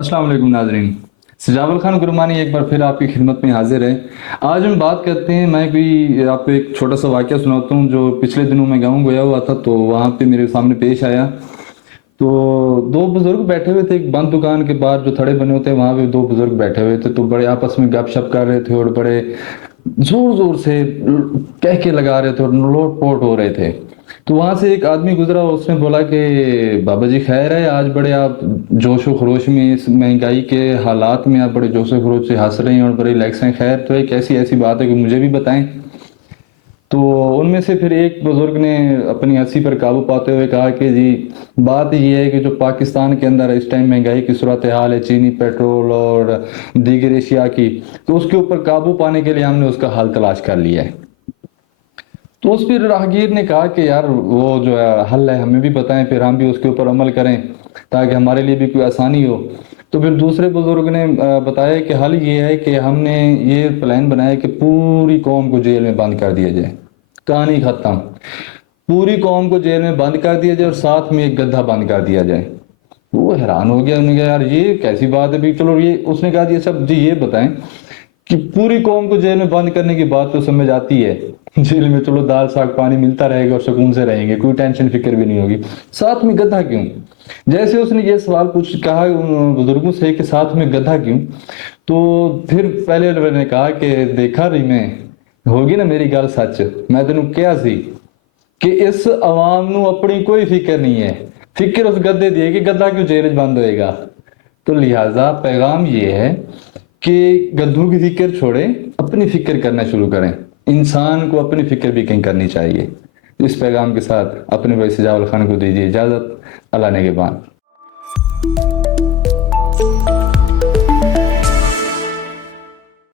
अस्सलाम वालेकुम नाजरीन। सजावल खान गुरमानी एक बार फिर आपकी खिदमत में हाजिर है। आज हम बात करते हैं, मैं कोई आपको एक छोटा सा वाक़या सुनाता हूँ जो पिछले दिनों मैं गाँव गया हुआ था, तो वहाँ पे मेरे सामने पेश आया। तो दो बुजुर्ग बैठे हुए थे एक बंद दुकान के बाहर, जो थड़े बने होते हैं वहाँ पे दो बुजुर्ग बैठे हुए थे, तो बड़े आपस में गपशप कर रहे थे और बड़े जोर जोर से कह के लगा रहे थे और लोट पोट हो रहे थे। तो वहां से एक आदमी गुजरा, उसने बोला कि बाबा जी खैर है, आज बड़े आप जोशो खरोश में इस महंगाई के हालात में आप बड़े जोशो खरोश से हंस रहे हैं और बड़े रिलैक्स हैं, खैर तो एक ऐसी ऐसी बात है कि मुझे भी बताएं। तो उनमें से फिर एक बुजुर्ग ने अपनी हंसी पर काबू पाते हुए कहा कि जी, बात ये है कि जो पाकिस्तान के अंदर इस टाइम महंगाई की सूरत हाल है, चीनी पेट्रोल और दीगर एशिया की, तो उसके ऊपर काबू पाने के लिए हमने उसका हल तलाश कर लिया है। तो उस फिर राहगीर ने कहा कि यार वो जो है हल है हमें भी बताएं, फिर हम भी उसके ऊपर अमल करें ताकि हमारे लिए भी कोई आसानी हो। तो फिर दूसरे बुजुर्ग ने बताया कि हल ये है कि हमने ये प्लान बनाया कि पूरी कौम को जेल में बंद कर दिया जाए। कहानी खत्म। पूरी कौम को जेल में बंद कर दिया जाए और साथ में एक गधा बंद कर दिया जाए। वो हैरान हो गया, उन्होंने कहा यार ये कैसी बात है भी, चलो ये, उसने कहा जी सब जी ये बताएं कि पूरी कौम को जेल में बंद करने की बात तो समझ आती है, जेल में चलो दाल साग पानी मिलता रहेगा और सुकून से रहेंगे, कोई टेंशन फिक्र भी नहीं होगी, साथ में गधा क्यों? जैसे उसने ये सवाल पूछ कहा उन बुजुर्गों से कि साथ में गधा क्यों, तो फिर पहले वाले ने कहा कि देखा रही मैं, होगी ना मेरी गल सच, मैं तेन कहा सी कि इस आवाम ਨੂੰ अपनी कोई फिक्र नहीं है, फिक्र उस गधे दी है कि गधा क्यों जेल बंद होएगा। तो लिहाजा पैगाम ये है कि गद्धों की फिक्र छोड़े, अपनी फिक्र करना शुरू करें। इंसान को अपनी फिक्र भी कहीं करनी चाहिए। इस पैगाम के साथ अपने भाई सजावल खान को दीजिए इजाजत। अल्लाह ने के बाद।